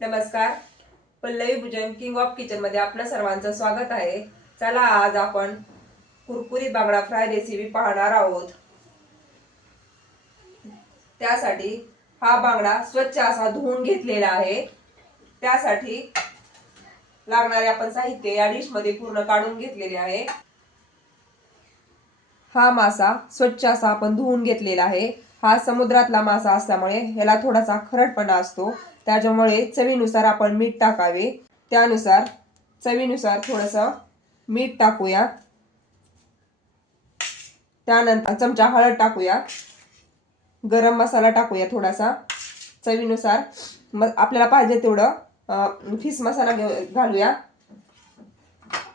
नमस्कार. Pallavi भुजन king of kitchen मध्ये आपल्या सर्वांचं स्वागत आहे. चला आज आपण कुरकुरीत बांगडा फ्राय रेसिपी पाहणार आहोत. त्यासाठी हा बांगडा स्वच्छ असा धुवून घेतलेला आहे. त्यासाठी लागणारे आपण साहित्य या डिश मध्ये पूर्ण काढून घेतलेले आहे. हा मासा स्वच्छ असा आपण धुवून घेतलेला आहे. हा समुद्रातला मासा असल्यामुळे याला थोडासा खरटपणा असतो. त्याच्यामुळे चवीनुसार आपण मीठ टाकावे. त्यानुसार चवीनुसार थोडंसं मीठ टाकूया. त्यानंतर चमचा हळद टाकूया. गरम मसाला टाकूया थोडासा चवीनुसार. आपल्याला पाहिजे तेवढं फिश मसाला घालूया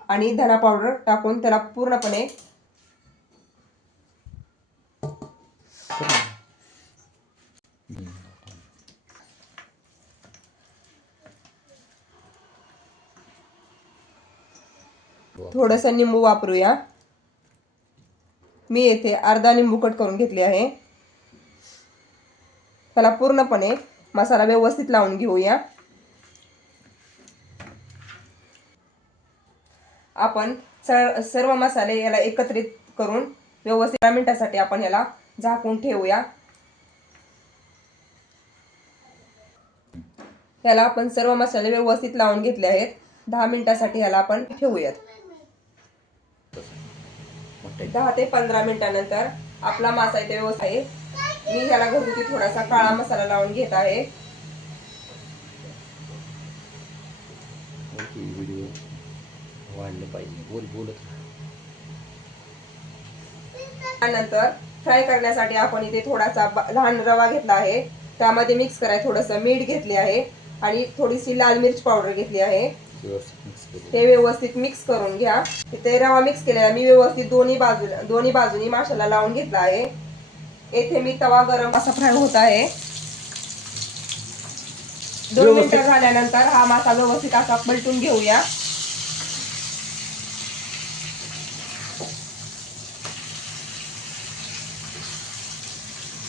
आणि धना पावडर टाकून त्याला पूर्णपणे थोडंसं लिंबू वापरूया. मी येथे अर्धा लिंबू कट करून घेतले आहे. त्याला पूर्णपणे मसाला व्यवस्थित लावून घेऊया. आपण सर्व मसाले याला एकत्रित करून व्यवस्थित 10 मिनिटांसाठी आपण याला झाकून ठेवूया. याला आपण सर्व मसाले व्यवस्थित लावून घेतले आहेत. 10 मिनिटांसाठी याला आपण ठेवूयात. 10 ते 15 मिनिटांनंतर आपला मासा इथे व्यवस्थित आहे. मी याला घरगुती थोडासा काळा मसाला लावून घेत आहे. व्हिडिओ वाढलं पाहिजे. बोलत त्यानंतर फ्राय करण्यासाठी आपण इथे थोडासा लहान रवा घेतला आहे. त्यामध्ये मिक्स करायला थोडंसं मीठ घेतले आहे आणि थोडीशी लाल मिर्च पावडर घेतली आहे. ते व्यवस्थित मिक्स करून घ्या. इथे रवा मिक्स केलेला मी व्यवस्थित दोन्ही बाजूनी माशाला लावून घेतला आहे. येथे मी तवा गरम असा फ्राय होत आहे. 2 मिनिटं झाल्यानंतर हा मासा व्यवस्थित असा पलटून घेऊया.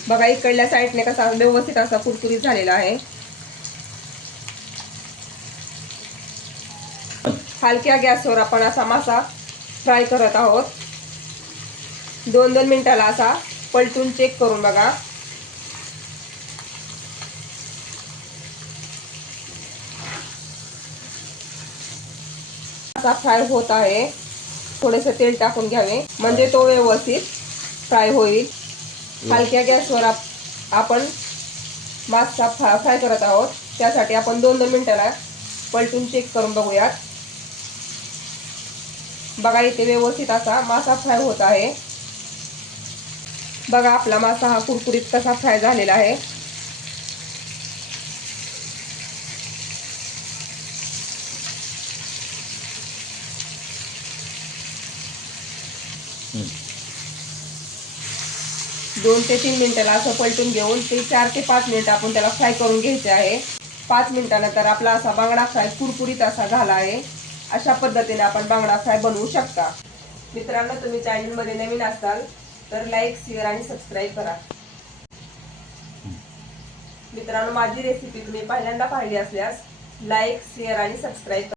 बघा इकडल्या साईडने कसा व्यवस्थित असा कुरकुरीत झालेला आहे. हलक्या गॅसवर आपण असा मासा फ्राय करत आहोत. 2-2 मिनिटाला असा पलटून चेक करून बघा. असा फ्राय होत आहे. थोडेसे तेल टाकून घ्यावे म्हणजे तो व्यवस्थित फ्राय होईल. हलक्या गॅसवर आपण मासा फ्राय करत आहोत. त्यासाठी आपण 2-2 मिनिटाला पलटून चेक करून बघूयात. बघा इथे व्यवस्थित असा मासा फ्राय होत आहे. बघा आपला मासा हा कुरकुरीत कसा फ्राय झालेला आहे. दोन ते 3 मिनिटाला असं पलटून घेऊन ते 4 ते 5 मिनिट आपण त्याला फ्राय करून घ्यायचे आहे. 5 मिनिटानंतर आपला असा बांगडा फ्राय कुरकुरीत असा झाला आहे. अशा पद्धतीने आपण बांगडा फ्राय बनवू शकता. मित्रांनो, तुम्ही चॅनलमध्ये नवीन असाल तर लाईक, शेअर आणि सबस्क्राईब करा. मित्रांनो, माझी रेसिपी तुम्ही पहिल्यांदा पाहिली असल्यास लाईक, शेअर आणि सबस्क्राईब करा.